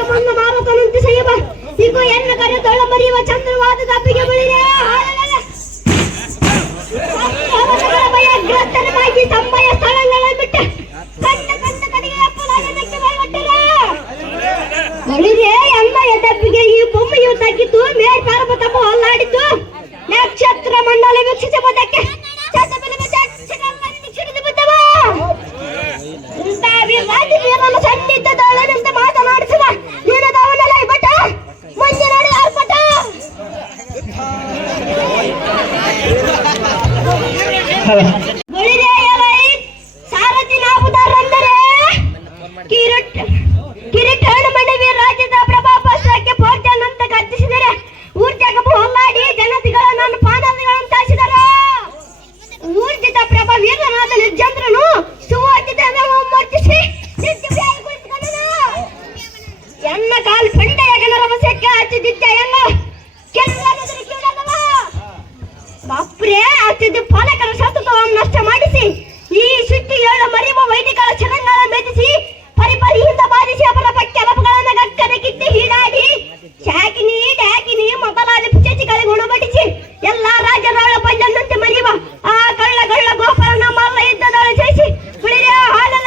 ಮಾನಕ್ಕೆ ಮಣ್ಣು ಮಾರುತ್ತನಂತೆ ಸೈಯಬ ಸಿಗೋ ಎನ್ನ ಕರೆದೊಳ ಮರಿಯುವ ಚಂದ್ರವಾದದ ಅಪ್ಪಿಗೆ ಬಳಿರೆ ಭಯಗ್ರಸ್ತನಾಗಿ ಸಂಭಯ ಸ್ಥಳಗಳ ಬಿಟ್ಟ ಕಂಡ ಕಂಡ ಕಡೆಗೆ ಅಪ್ಪಲಾಗದಕ್ಕೆ ಬಯಬಿಟ್ಟರೆ ಬಳಿರೆ ಎಲ್ಲ ಎದಪ್ಪಿಗೆ ಈ ಬೊಮ್ಮೆಯು ತಗ್ಗಿತು ಮೇಲ್ ಪರ್ವತವು ಅಲ್ಲಾಡಿತು ನಕ್ಷತ್ರ ಮಂಡಲ ವೀಕ್ಷಿಸುವುದಕ್ಕೆ ಸನ್ನಿಧದೊಳನಿಂದ ಮಾತನಾಡಿಸಿದ ನೀನದವನೆಲ್ಲ ಬಟ ಮುಂದೆ ನೋಡಿ ಆರ್ಭಟ ಸಾರಥಿ ನಾವುದಾರಂದರೆ ಕಿರೀಟಣ ಮಣಿವಿ ರಾಜ್ಯದ ಪ್ರಭಾಪಕ್ಕೆ ಪೋರ್ಜನ್ ಅಂತ ಕರ್ತಿಸಿದರೆ ಊರ್ಜಗವು ಹೊಲ್ಲಾಡಿ ಜನತೆಗಳ ನನ್ನ ಪಾನಗಳನ್ನು ತಾಯಿಸಿದರ ಊರ್ಜಿತ ಪ್ರಭಾ ವೀರನಾದ ನಿರ್ಜಂದ್ರನು ಸುವಾರ್ಜಿತ ಮೂರ್ತಿಸಿ ಎನ್ನ ಕಾಲ್ ಪಂಡೆಯ ಗಣರವಸಕ್ಕೆ ಹಚ್ಚಿದ್ದ ಎಂಗ ಕೆಲ್ಲದರಿ ಕೀಳದವ ಬಾಪ್ರೇ ಹಚ್ಚಿದ್ದ ಪಾಲಕರ ಸತತವನ್ನು ನಷ್ಟ ಮಾಡಿಸಿ ಈ ಸುತ್ತಿ ಏಳು ಮರಿಯುವ ವೈದಿಕರ ಚರಂಗಳ ಮೆದಿಸಿ ಪರಿಪರಿಯಿಂದ ಬಾಧಿಸಿ ಅವರ ಕೆಲಪಗಳನ್ನು ಗಕ್ಕನೆ ಕಿತ್ತಿ ಹೀಡಾಡಿ ಶಾಕಿನಿ ಡಾಕಿನಿ ಮೊದಲಾದ ಚೇಚಿಗಳಿಗೆ ಉಣಬಡಿಸಿ ಎಲ್ಲಾ ರಾಜ್ಯದೊಳ ಪಂಜನ್ನಂತೆ ಮರಿಯುವ ಆ ಕಳ್ಳ ಗೋಪಾಲನ ಮಲ್ಲ ಯುದ್ಧದೊಳ ಜಯಿಸಿ ಬಿಳಿಯ ಹಾಲಲ್ಲ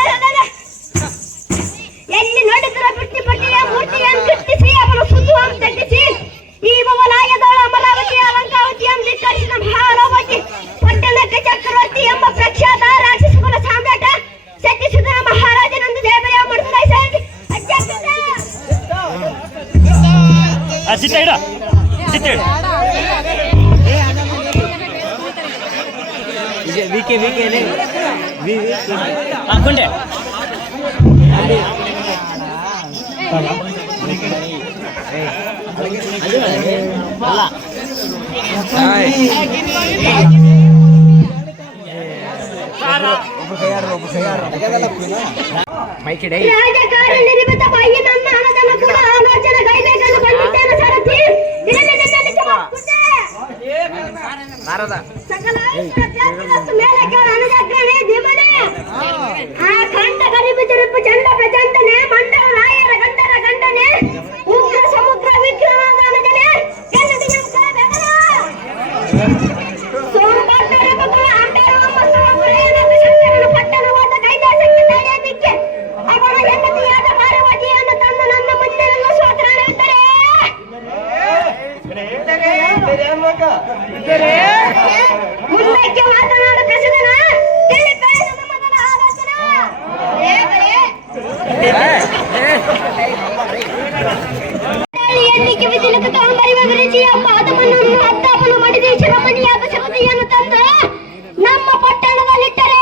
ಎಲ್ಲಿ ನೋಡಿದ್ರ ಬಿಟ್ಟಿ ಪಟ್ಟಿಯ ಮೂರ್ತಿಯನ್ನು ಕಿತ್ತಿಸಿ ಅವನ ಸುದ್ದುವನ್ನು ತಗ್ಗಿಸಿ ಈ ಬವಲಾಯದೊಳ ಅಮರಾವತಿ ಅಲಂಕಾವತಿಯನ್ನು ಧಿಕ್ಕರಿಸಿದ ಮಹಾರಾವತಿ ಪಟ್ಟಣಕ್ಕೆ ಚಕ್ರವರ್ತಿ ಎಂಬ ಪ್ರಖ್ಯಾತ ರಾಕ್ಷಸಕುಲ ಸಾಮ್ರಾಟ ಸತ್ಯಸುಧನ ಮಹಾರಾಜನೊಂದು ದೇವರ ಮಡಿಸಾಯಿ ಹಾಕೊಂಡೆ ರಾಜಕಾರಣ ನಿರ್ಮಿತ ಬಾಯಿ ನನ್ನ ಹಣದನ್ನ ಕೂಡ ಆಲೋಚನೆ ಕೈಬೇಕಂದು ಬಂದಿದ್ದೇನೆ ಸಾರಥಿ ಸಕಲ ಮೇಲೆ ಕೇಳ ಅನುಜಗ್ರಣೆ ದಿಮನೆ ಆ ಖಂಡ ಗರಿಬು ತಿರುಪು ಚಂಡ ಪ್ರಚಂಡನೆ ಮಂಡಲ ನಾಯರ ಗಂಡರ ಗಂಡನೆ ಉಗ್ರ ಸಮುದ್ರ ವಿಕ್ರಮದ ಅನುಜನೆ ಕನ್ನಡಿ ನಮಸ್ಕಾರ ಬೆಗಲ ಸೋಮವಾರ ಮಕ್ಕಳ ಆಂಟರ ಮಕ್ಕಳ ಮುರಿಯನ ಶಂಕರನ ಪಟ್ಟಣವಾದ ಕೈಲಾಸಕ್ಕೆ ತಾಯದಿಕ್ಕೆ ಅವನ ಹೆಂಡತಿಯಾದ ಪಾರ್ವತಿಯನ್ನು ತಂದು ನನ್ನ ಮುಂದೆಲ್ಲ ಸ್ತೋತ್ರ ಹೇಳ್ತಾರೆ ಮುಂದಕ್ಕೆ ಮಾತನಾಡ ಪ್ರಸನ್ನ ತಿಳಿಬೇಡ ಮೊದಲ ಆಲೋಚನಾ ಎಲ್ಲಿಗೆ ವಿಧಿಲಕ ತಗೊಂಬರಿವ ವಿರಚಿಯ ಪಾದವನ್ನು ಹತ್ತಾಪನು ಮಾಡಿದ ಶಿರಮಣಿಯಾದ ಶಬದಿಯನ್ನು ತಂದು ನಮ್ಮ ಪಟ್ಟಣದಲ್ಲಿಟ್ಟರೆ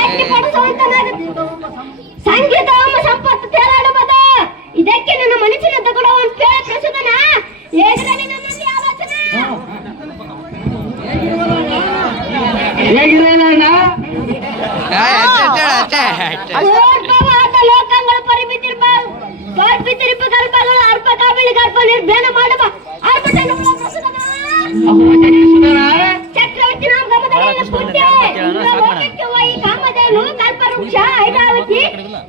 ಎಟ್ಟಿ ಪಡಿಸುವಂತನಾಗುತ್ತೆ ಸಂಗೀತ ಸಂಪತ್ತು ತೇಲಾಡಬದ ಇದಕ್ಕೆ ನನ್ನ ಮನಸ್ಸಿನ ತಗೊಳ್ಳುವ ಪೇಳ ಪ್ರಸನ್ನ ಹೇಗಿರಲಿ ನನ್ನಲ್ಲಿ ಆಲೋಚನಾ ಲೋಕಗಳು ಪರಿಮಿತಿರ್ಪ ಗರ್ಭಗಳು ಅರ್ಪ ಕಾಬಿಳಿ ಗರ್ಭ ನಿರ್ಭೇನ ಮಾಡುವ ಅರ್ಪಟ ಚಕ್ರವರ್ತಿ ನಾವು ಗಮನದಲ್ಲಿ ಪುಣ್ಯ ಲೋಕಕ್ಕೆ ಹೋಗಿ ಕಾಮಧೇನು ಕಲ್ಪವೃಕ್ಷ ಐರಾವತಿ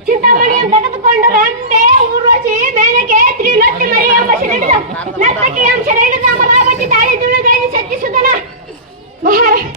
ಚಿಂತಾಮಣಿಯನ್ನು ತೆಗೆದುಕೊಂಡು ರಂಬೆ ಊರ್ವಶಿ ಮೇನಕೆ ತ್ರಿಲೋಚಿ ಮರಿ ಎಂಬ ಶಿರಡಿದ ನರ್ತಕಿ ಅಂಶ ರೈಡದ ಅಮರಾವತಿ ತಾಳಿ ದುಳು ಸತ್ಯಸುಧನ ಮಹಾರಾಜ